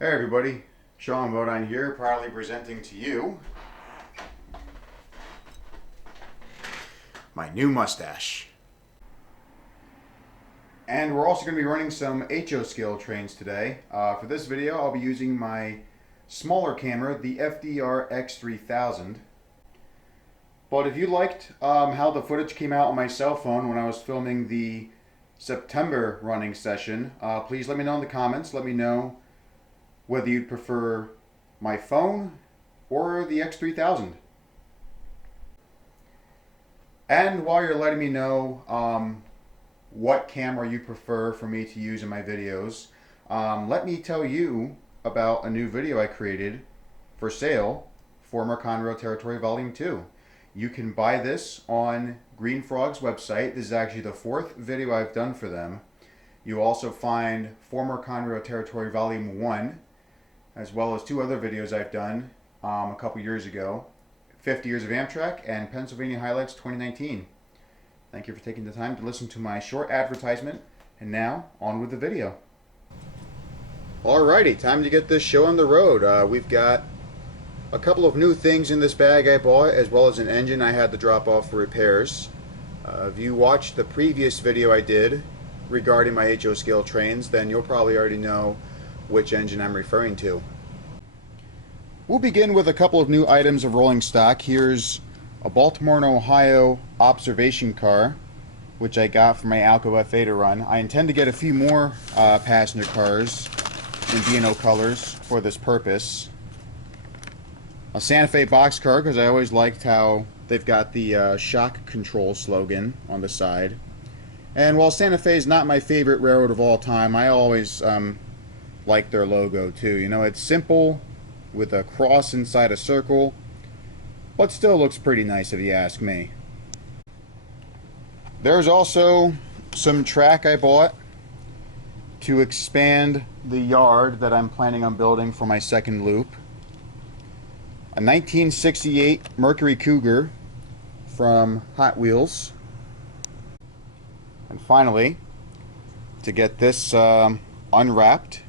Hey everybody, Sean Bodine here, proudly presenting to you my new mustache. And we're also going to be running some HO scale trains today. For this video I'll be using my smaller camera, the FDR X-3000. But if you liked how the footage came out on my cell phone when I was filming the September running session, please let me know in the comments. Let me know whether you'd prefer my phone or the X-3000. And while you're letting me know what camera you prefer for me to use in my videos, let me tell you about a new video I created for sale, Former Conrail Territory Volume 2. You can buy this on Green Frog's website. This is actually the 4th video I've done for them. You'll also find Former Conrail Territory Volume 1, as well as 2 other videos I've done a couple years ago, 50 Years of Amtrak and Pennsylvania Highlights 2019. Thank you for taking the time to listen to my short advertisement, and now on with the video. Alrighty, time to get this show on the road. We've got a couple of new things in this bag I bought, as well as an engine I had to drop off for repairs. If you watched the previous video I did regarding my HO scale trains, then you'll probably already know which engine I'm referring to. We'll begin with a couple of new items of rolling stock. Here's a Baltimore and Ohio observation car, which I got for my Alco FA to run. I intend to get a few more passenger cars in B&O colors for this purpose. A Santa Fe boxcar, because I always liked how they've got the shock control slogan on the side. And while Santa Fe is not my favorite railroad of all time, I always like their logo too. You know, it's simple with a cross inside a circle, but still looks pretty nice if you ask me. There's also some track I bought to expand the yard that I'm planning on building for my second loop. A 1968 Mercury Cougar from Hot Wheels. And finally, to get this unwrapped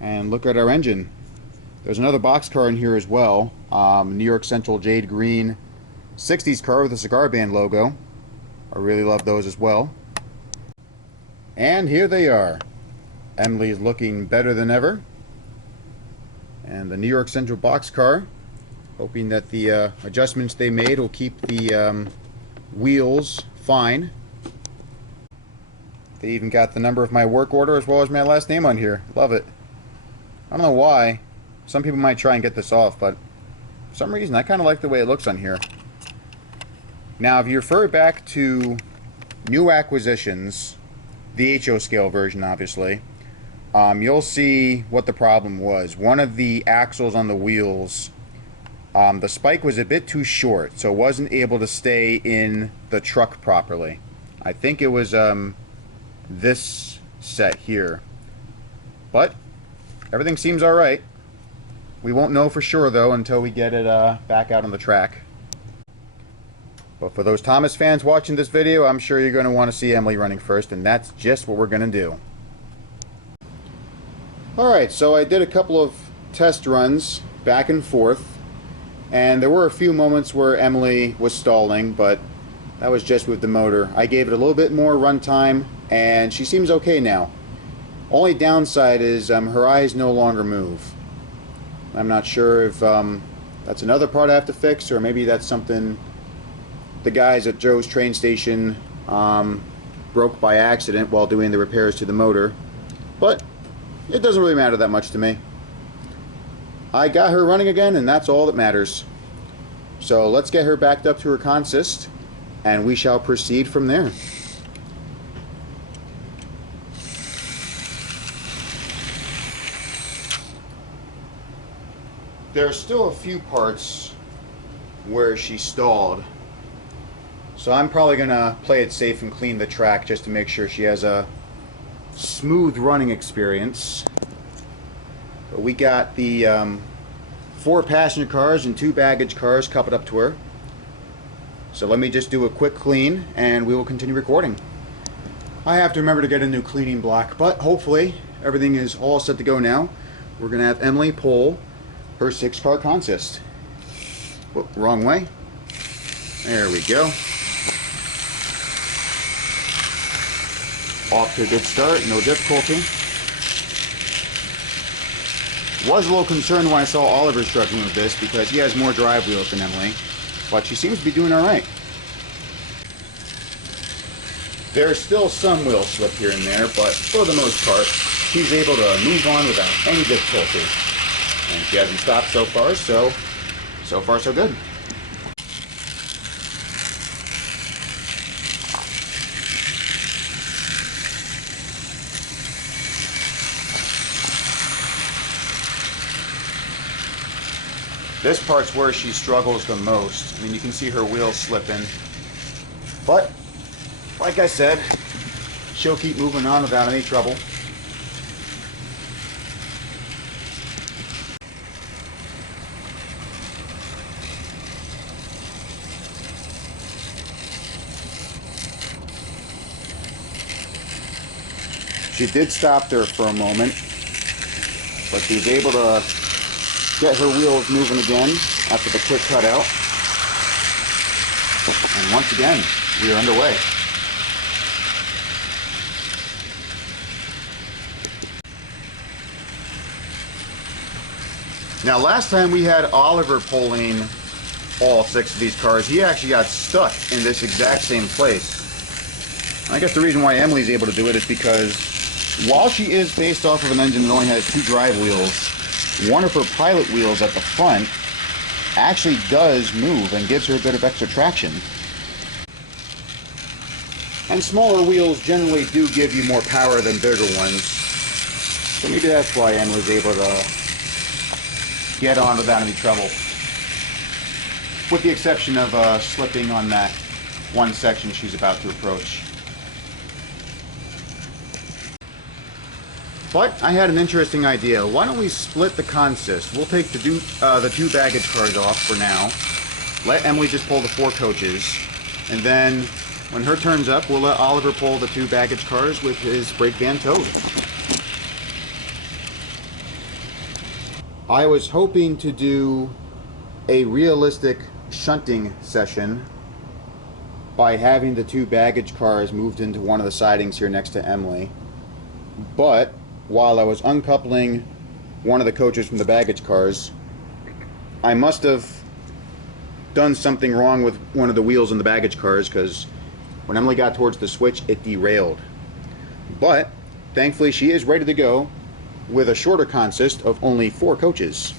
and look at our engine. There's another boxcar in here as well. New York Central Jade Green 60s car with a cigar band logo. I really love those as well. And here they are. Emily's looking better than ever. And the New York Central boxcar, hoping that the adjustments they made will keep the wheels fine. They even got the number of my work order as well as my last name on here. Love it. I don't know why. Some people might try and get this off, but for some reason I kind of like the way it looks on here. Now, if you refer back to new acquisitions, the HO scale version obviously, you'll see what the problem was. One of the axles on the wheels, the spike was a bit too short, so it wasn't able to stay in the truck properly. I think it was this set here. But everything seems alright. We won't know for sure though until we get it back out on the track. But for those Thomas fans watching this video, I'm sure you're going to want to see Emily running first, and that's just what we're going to do. Alright, so I did a couple of test runs back and forth, and there were a few moments where Emily was stalling, but that was just with the motor. I gave it a little bit more run time, and she seems okay now. Only downside is her eyes no longer move. I'm not sure if that's another part I have to fix, or maybe that's something the guys at Joe's train station broke by accident while doing the repairs to the motor. But it doesn't really matter that much to me. I got her running again, and that's all that matters. So let's get her backed up to her consist, and we shall proceed from there. There are still a few parts where she stalled, so I'm probably going to play it safe and clean the track just to make sure she has a smooth running experience. But we got the 4 passenger cars and 2 baggage cars coupled up to her. So let me just do a quick clean and we will continue recording. I have to remember to get a new cleaning block, but hopefully everything is all set to go now. we're going to have Emily pull her 6-car consist. Whoop, wrong way. There we go. Off to a good start, no difficulty. Was a little concerned when I saw Oliver struggling with this because he has more drive wheels than Emily, but she seems to be doing alright. There's still some wheel slip here and there, but for the most part, she's able to move on without any difficulty. And she hasn't stopped so far, so far so good. This part's where she struggles the most. I mean, you can see her wheels slipping. But, like I said, she'll keep moving on without any trouble. She did stop there for a moment, but she was able to get her wheels moving again after the quick cutout. And once again, we are underway. Now last time we had Oliver pulling all 6 of these cars, he actually got stuck in this exact same place. I guess the reason why Emily's able to do it is because while she is based off of an engine that only has 2 drive wheels, one of her pilot wheels at the front actually does move and gives her a bit of extra traction. And smaller wheels generally do give you more power than bigger ones. So maybe that's why Emily's able to get on without any trouble. With the exception of slipping on that one section she's about to approach. But I had an interesting idea. Why don't we split the consist? We'll take the 2 baggage cars off for now. Let Emily just pull the 4 coaches. And then when her turn's up, we'll let Oliver pull the 2 baggage cars with his brake van towed. I was hoping to do a realistic shunting session by having the 2 baggage cars moved into one of the sidings here next to Emily. But while I was uncoupling one of the coaches from the baggage cars, I must have done something wrong with one of the wheels in the baggage cars, because when Emily got towards the switch, it derailed. But thankfully she is ready to go with a shorter consist of only 4 coaches.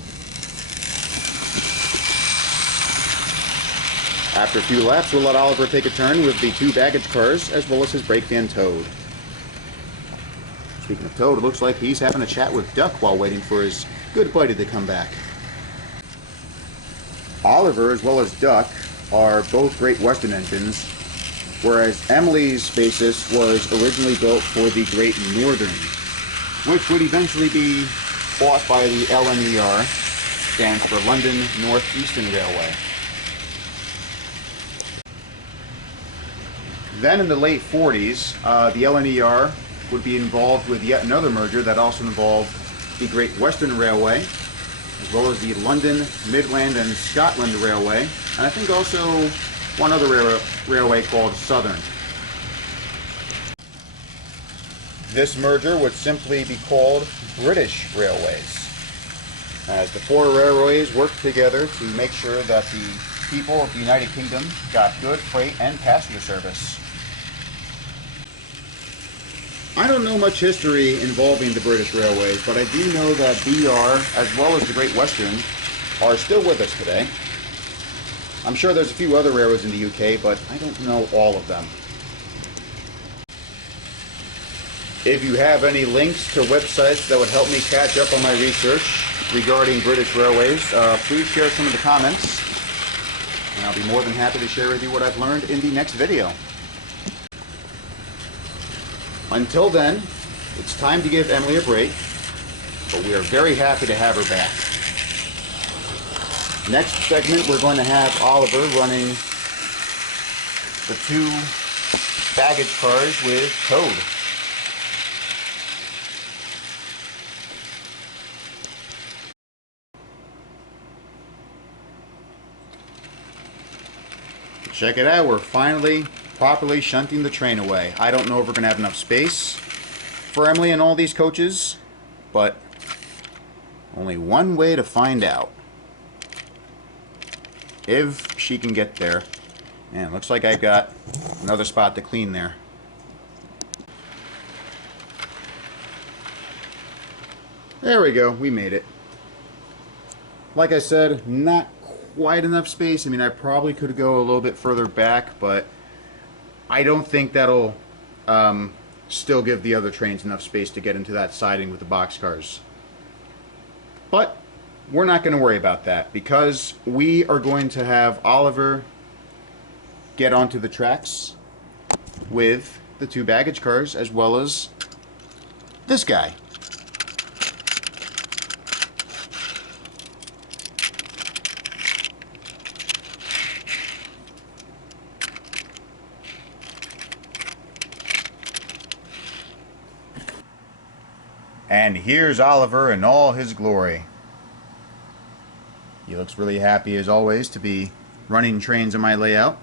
After a few laps, we'll let Oliver take a turn with the 2 baggage cars as well as his brake van towed. Speaking of Toad, it looks like he's having a chat with Duck while waiting for his good buddy to come back. Oliver, as well as Duck, are both Great Western engines, whereas Emily's basis was originally built for the Great Northern, which would eventually be bought by the LNER, stands for London North Eastern Railway. Then in the late 40s, the LNER would be involved with yet another merger that also involved the Great Western Railway, as well as the London, Midland and Scotland Railway, and I think also one other railway called Southern. This merger would simply be called British Railways, as the 4 railways worked together to make sure that the people of the United Kingdom got good freight and passenger service. I don't know much history involving the British Railways, but I do know that BR, as well as the Great Western, are still with us today. I'm sure there's a few other railroads in the UK, but I don't know all of them. If you have any links to websites that would help me catch up on my research regarding British Railways, please share some of the comments, and I'll be more than happy to share with you what I've learned in the next video. Until then, it's time to give Emily a break, but we are very happy to have her back. Next segment, we're going to have Oliver running the 2 baggage cars with Toad. Check it out, we're finally properly shunting the train away. I don't know if we're going to have enough space for Emily and all these coaches, but only one way to find out. If she can get there. Man, looks like I've got another spot to clean there. There we go, we made it. Like I said, not quite enough space. I mean, I probably could go a little bit further back, but I don't think that'll still give the other trains enough space to get into that siding with the boxcars. But we're not going to worry about that because we are going to have Oliver get onto the tracks with the two baggage cars as well as this guy. And here's Oliver in all his glory. He looks really happy as always to be running trains in my layout.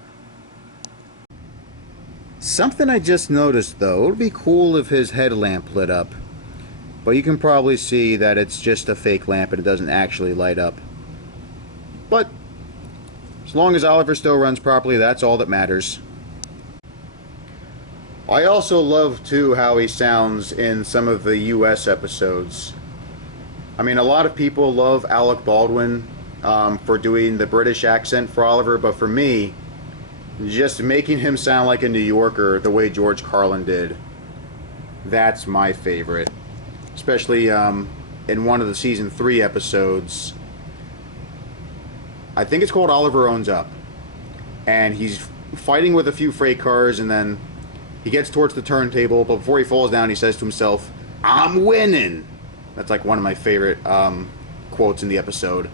Something I just noticed though, it would be cool if his headlamp lit up. But you can probably see that it's just a fake lamp and it doesn't actually light up. But as long as Oliver still runs properly, that's all that matters. I also love too how he sounds in some of the US episodes. I mean, a lot of people love Alec Baldwin for doing the British accent for Oliver, but for me, just making him sound like a New Yorker the way George Carlin did, that's my favorite. Especially in one of the season 3 episodes. I think it's called Oliver Owns Up. And he's fighting with a few freight cars, and then he gets towards the turntable, but before he falls down, he says to himself, "I'm winning!" That's like one of my favorite quotes in the episode.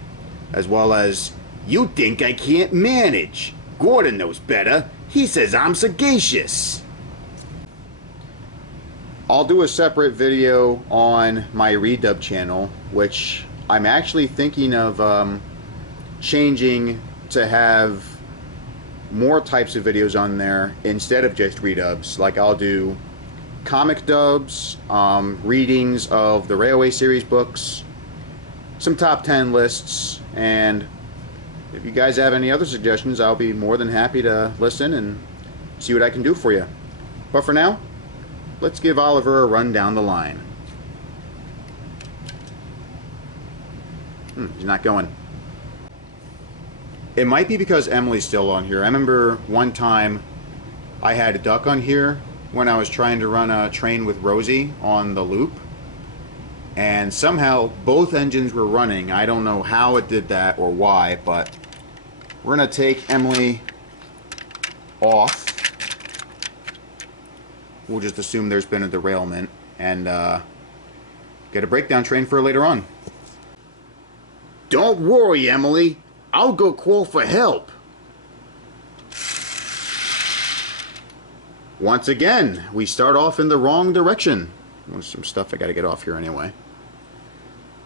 As well as, "You think I can't manage? Gordon knows better. He says I'm sagacious." I'll do a separate video on my redub channel, which I'm actually thinking of changing to have more types of videos on there instead of just redubs. Like I'll do comic dubs, readings of the Railway series books, some top 10 lists, and if you guys have any other suggestions, I'll be more than happy to listen and see what I can do for you. But for now, let's give Oliver a run down the line. He's not going. It might be because Emily's still on here. I remember one time I had a duck on here when I was trying to run a train with Rosie on the loop. And somehow both engines were running. I don't know how it did that or why, but we're going to take Emily off. We'll just assume there's been a derailment and get a breakdown train for later on. Don't worry, Emily. I'll go call for help. Once again, we start off in the wrong direction. There's some stuff I gotta get off here anyway.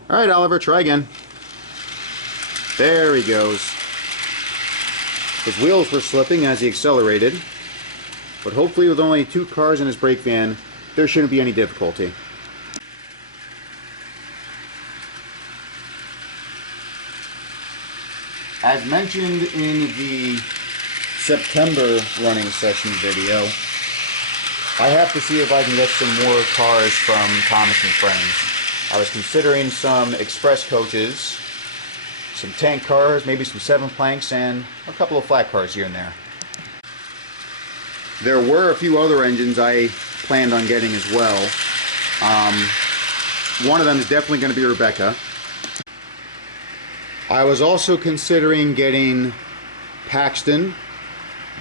Alright, Oliver, try again. There he goes. His wheels were slipping as he accelerated, but hopefully with only 2 cars in his brake van, there shouldn't be any difficulty. As mentioned in the September running session video, I have to see if I can get some more cars from Thomas and Friends. I was considering some express coaches, some tank cars, maybe some 7 planks, and a couple of flat cars here and there. There were a few other engines I planned on getting as well. One of them is definitely going to be Rebecca. I was also considering getting Paxton,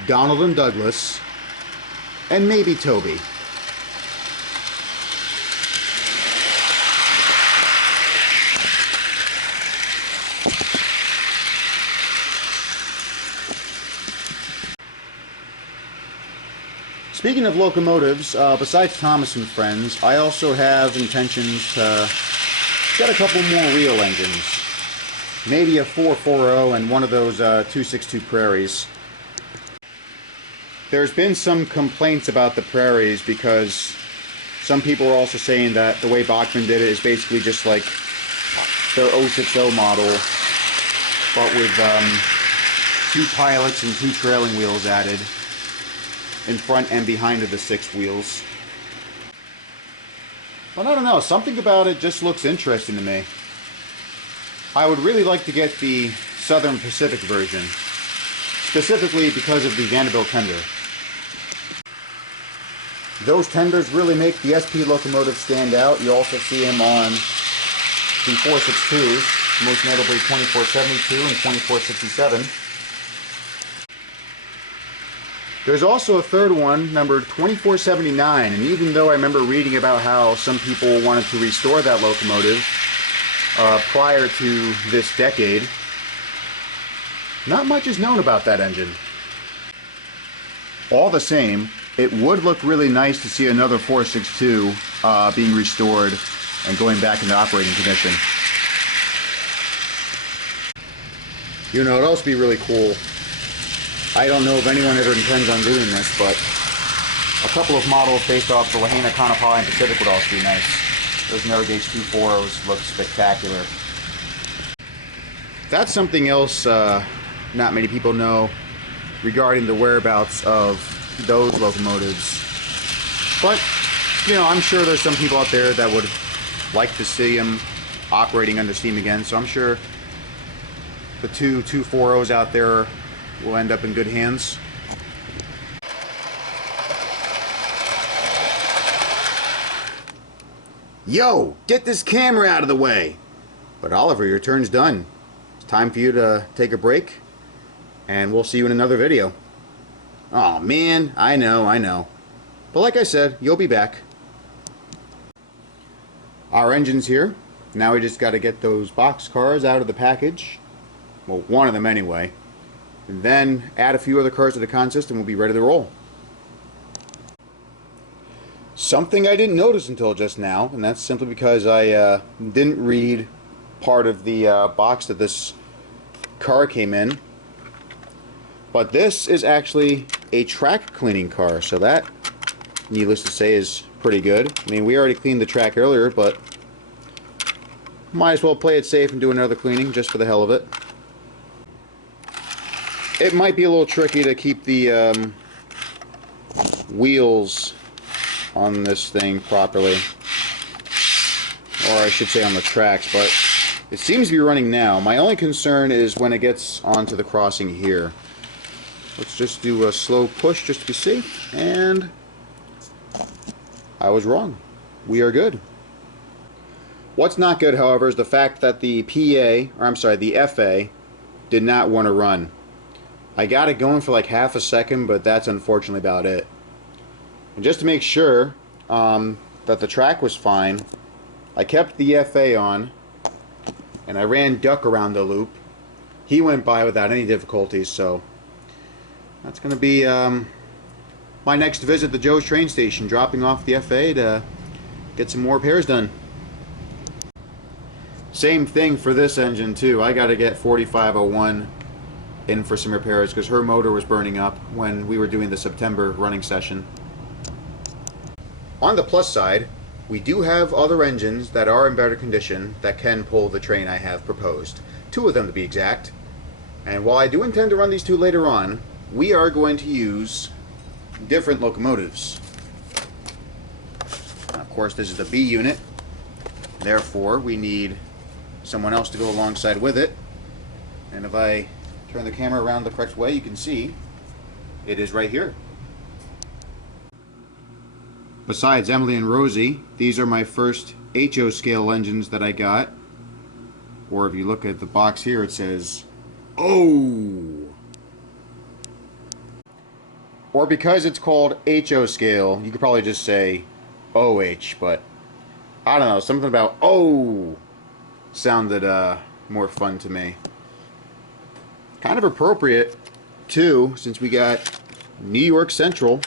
Donald and Douglas, and maybe Toby. Speaking of locomotives, besides Thomas and Friends, I also have intentions to get a couple more real engines. Maybe a 440 and one of those 262 Prairies. There's been some complaints about the Prairies because some people are also saying that the way Bachmann did it is basically just like their 060 model, but with 2 pilots and 2 trailing wheels added in front and behind of the 6 wheels. But I don't know, something about it just looks interesting to me. I would really like to get the Southern Pacific version, specifically because of the Vanderbilt tender. Those tenders really make the SP locomotive stand out. You also see them on the 462s, most notably 2472 and 2467. There's also a third one, numbered 2479, and even though I remember reading about how some people wanted to restore that locomotive prior to this decade, not much is known about that engine. All the same, it would look really nice to see another 462 being restored and going back into operating condition. You know, it'd also be really cool. I don't know if anyone ever intends on doing this, but a couple of models based off the Lahaina, Kanapaha, and Pacific would also be nice. Those narrow gauge 2.4s look spectacular. That's something else not many people know regarding the whereabouts of those locomotives. But, you know, I'm sure there's some people out there that would like to see them operating under steam again, so I'm sure the 2 240s out there will end up in good hands. Yo, get this camera out of the way! But Oliver, your turn's done. It's time for you to take a break, and we'll see you in another video. Oh man, I know. But like I said, you'll be back. Our engine's here. Now we just got to get those box cars out of the package. Well, one of them anyway. And then add a few other cars to the consist and we'll be ready to roll. Something I didn't notice until just now, and that's simply because I didn't read part of the box that this car came in. But this is actually a track cleaning car, so that, needless to say, is pretty good. I mean, we already cleaned the track earlier, but might as well play it safe and do another cleaning just for the hell of it. It might be a little tricky to keep the wheels on this thing properly, or I should say on the tracks, but it seems to be running now. My only concern is when it gets onto the crossing here. Let's just do a slow push just to be safe, and I was wrong. We are good. What's not good, however, is the fact that the the FA did not want to run. I got it going for like half a second, but that's unfortunately about it. And just to make sure that the track was fine, I kept the FA on and I ran Duck around the loop. He went by without any difficulties, so that's going to be my next visit to Joe's train station, dropping off the FA to get some more repairs done. Same thing for this engine too. I got to get 4501 in for some repairs because her motor was burning up when we were doing the September running session. On the plus side, we do have other engines that are in better condition that can pull the train I have proposed. 2 of them to be exact. And while I do intend to run these 2 later on, we are going to use different locomotives. Now, of course, this is the B unit. Therefore, we need someone else to go alongside with it. And if I turn the camera around the correct way, you can see it is right here. Besides Emily and Rosie, these are my first HO scale engines that I got. Or if you look at the box here, it says O. Or because it's called HO scale, you could probably just say OH, but I don't know, something about O sounded more fun to me. Kind of appropriate too, since we got New York Central.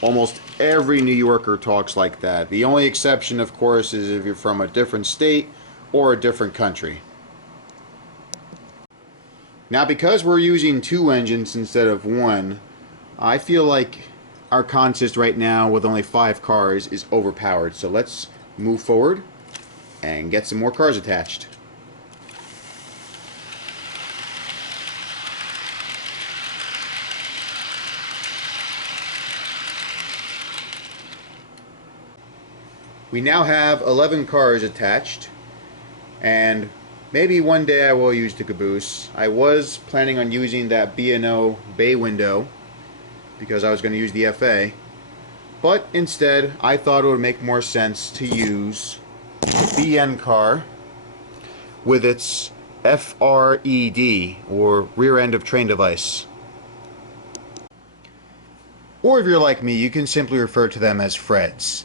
Almost every New Yorker talks like that. The only exception, of course, is if you're from a different state or a different country. Now, because we're using 2 engines instead of 1, I feel like our consist right now with only 5 cars is overpowered. So let's move forward and get some more cars attached. We now have 11 cars attached, and maybe one day I will use the caboose. I was planning on using that B&O bay window because I was going to use the FA, but instead I thought it would make more sense to use the BN car with its FRED, or rear end of train device. Or if you're like me, you can simply refer to them as Freds.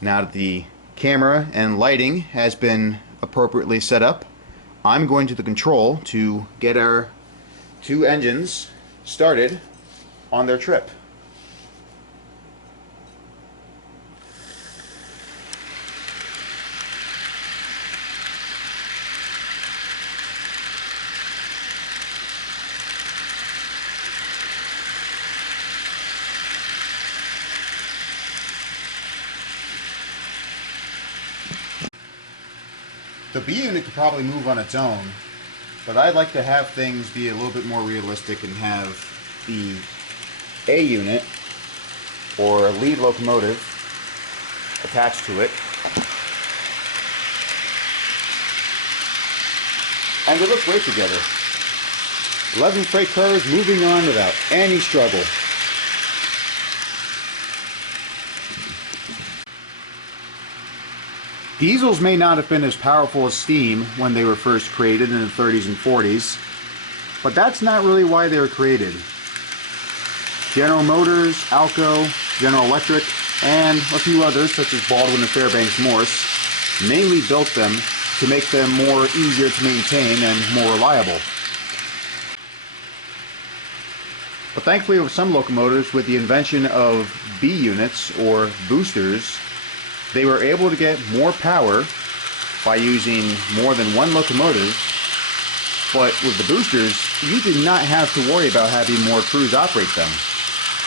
Now that the camera and lighting has been appropriately set up, I'm going to the control to get our 2 engines started on their trip. The B unit could probably move on its own, but I'd like to have things be a little bit more realistic and have the A unit, or a lead locomotive, attached to it. And they look great together. 11 freight cars moving on without any struggle. Diesels may not have been as powerful as steam when they were first created in the 30s and 40s, but that's not really why they were created. General Motors, Alco, General Electric, and a few others such as Baldwin and Fairbanks Morse mainly built them to make them more easier to maintain and more reliable. But thankfully with some locomotives, with the invention of B units or boosters, they were able to get more power by using more than 1 locomotive, but with the boosters, you did not have to worry about having more crews operate them.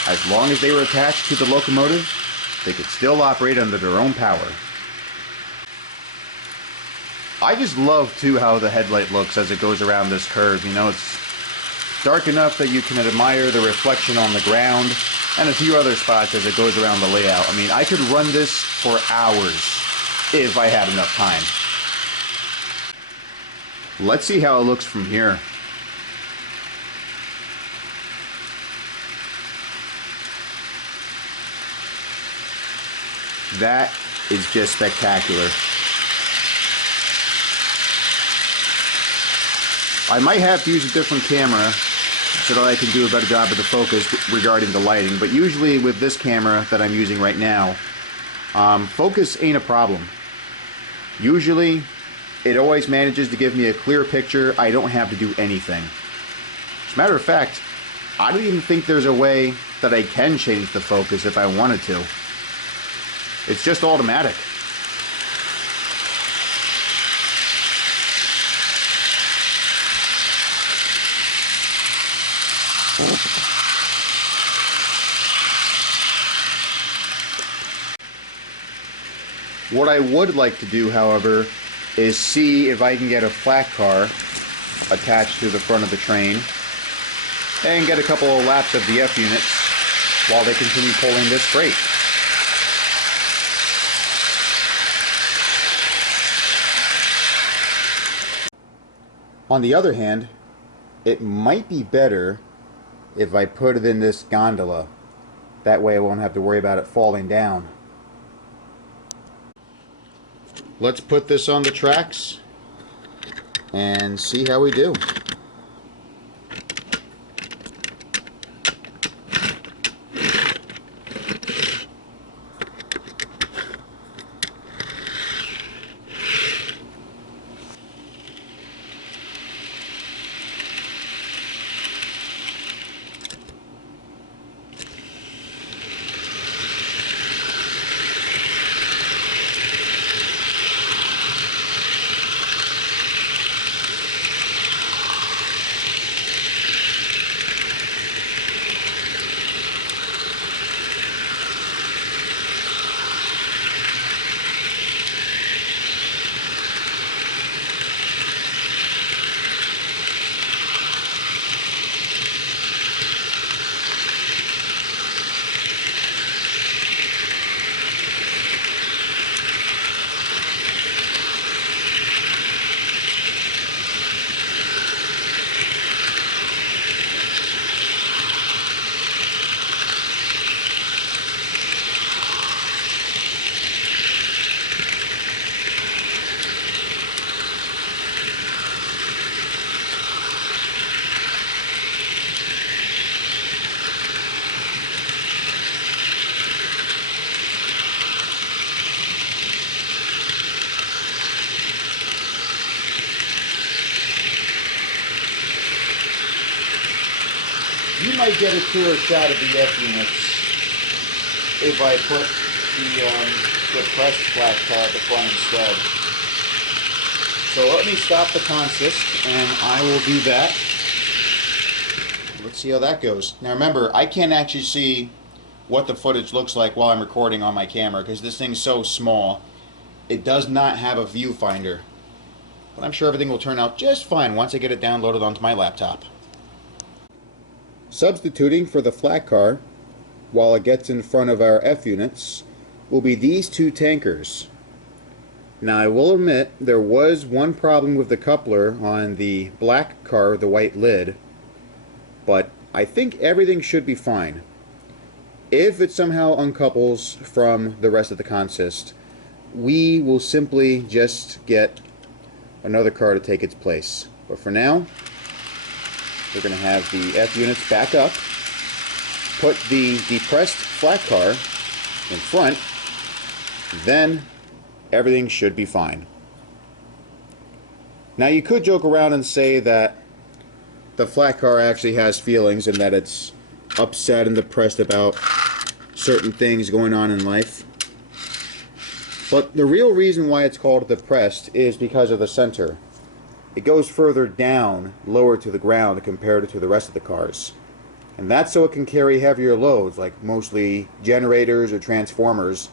As long as they were attached to the locomotive, they could still operate under their own power. I just love too how the headlight looks as it goes around this curve. You know, it's dark enough that you can admire the reflection on the ground, and a few other spots as it goes around the layout. I mean, I could run this for hours if I had enough time. Let's see how it looks from here. That is just spectacular. I might have to use a different camera so that I can do a better job of the focus regarding the lighting, but usually with this camera that I'm using right now, focus ain't a problem. Usually it always manages to give me a clear picture. I don't have to do anything. As a matter of fact, I don't even think there's a way that I can change the focus if I wanted to. It's just automatic. What I would like to do, however, is see if I can get a flat car attached to the front of the train and get a couple of laps of the F units while they continue pulling this freight. On the other hand, it might be better if I put it in this gondola. That way I won't have to worry about it falling down. Let's put this on the tracks and see how we do. might get a clearer shot of the F units if I put the pressed flat car at the front instead. So let me stop the consist, and I will do that. Let's see how that goes. Now remember, I can't actually see what the footage looks like while I'm recording on my camera because this thing's so small. It does not have a viewfinder. But I'm sure everything will turn out just fine once I get it downloaded onto my laptop. Substituting for the flat car, while it gets in front of our F units, will be these two tankers. Now I will admit there was one problem with the coupler on the black car with the white lid, but I think everything should be fine. If it somehow uncouples from the rest of the consist, we will simply just get another car to take its place. But for now, we're going to have the F units back up, put the depressed flat car in front, then everything should be fine. Now you could joke around and say that the flat car actually has feelings and that it's upset and depressed about certain things going on in life. But the real reason why it's called depressed is because of the center. It goes further down, lower to the ground compared to the rest of the cars. And that's so it can carry heavier loads, like mostly generators or transformers.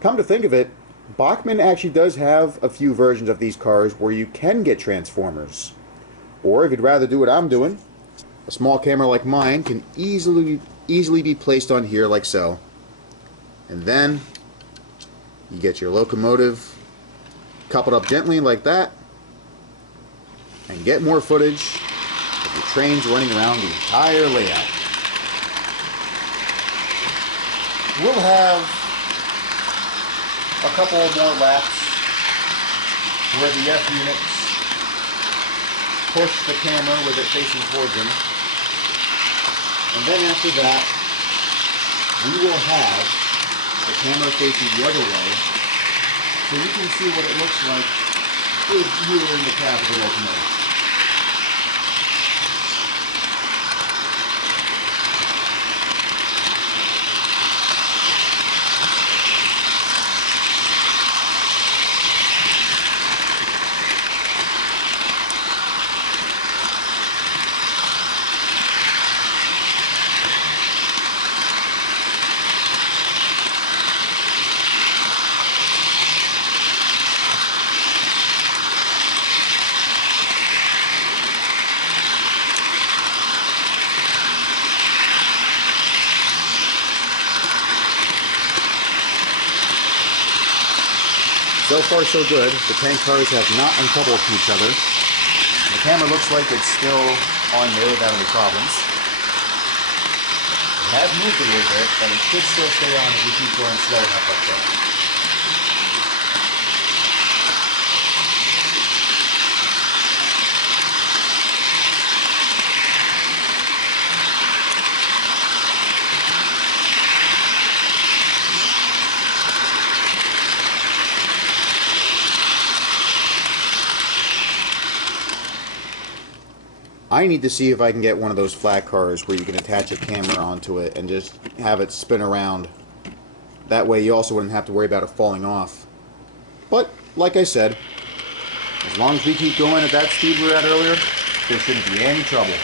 Come to think of it, Bachmann actually does have a few versions of these cars where you can get transformers. Or if you'd rather do what I'm doing, a small camera like mine can easily be placed on here like so. And then you get your locomotive coupled up gently like that, and get more footage of your trains running around the entire layout. We'll have a couple more laps where the F units push the camera with it facing towards them, and then after that we will have the camera facing the other way so you can see what it looks like if you were in the cab of the locomotive. So far so good. The tank cars have not uncoupled from each other. The camera looks like it's still on there without any problems. It has moved a little bit, but it should still stay on if we keep going slow enough like that. I need to see if I can get one of those flat cars where you can attach a camera onto it and just have it spin around. That way you also wouldn't have to worry about it falling off. But, like I said, as long as we keep going at that speed we were at earlier, there shouldn't be any trouble.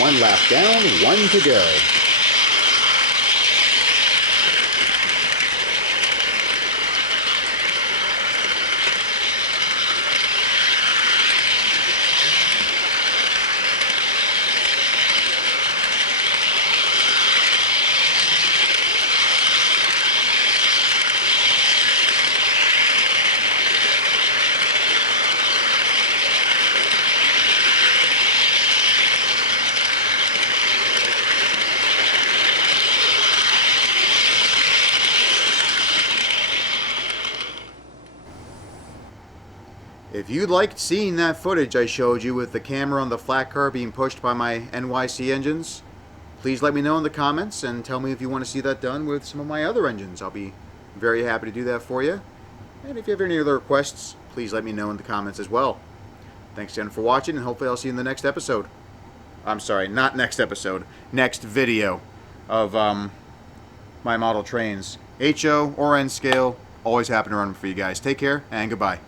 One lap down, one to go. If you liked seeing that footage I showed you with the camera on the flat car being pushed by my NYC engines, please let me know in the comments and tell me if you want to see that done with some of my other engines. I'll be very happy to do that for you. And if you have any other requests, please let me know in the comments as well. Thanks again for watching, and hopefully I'll see you in the next episode. I'm sorry, not next episode. Next video of my model trains. HO or N scale, always happy to run for you guys. Take care, and goodbye.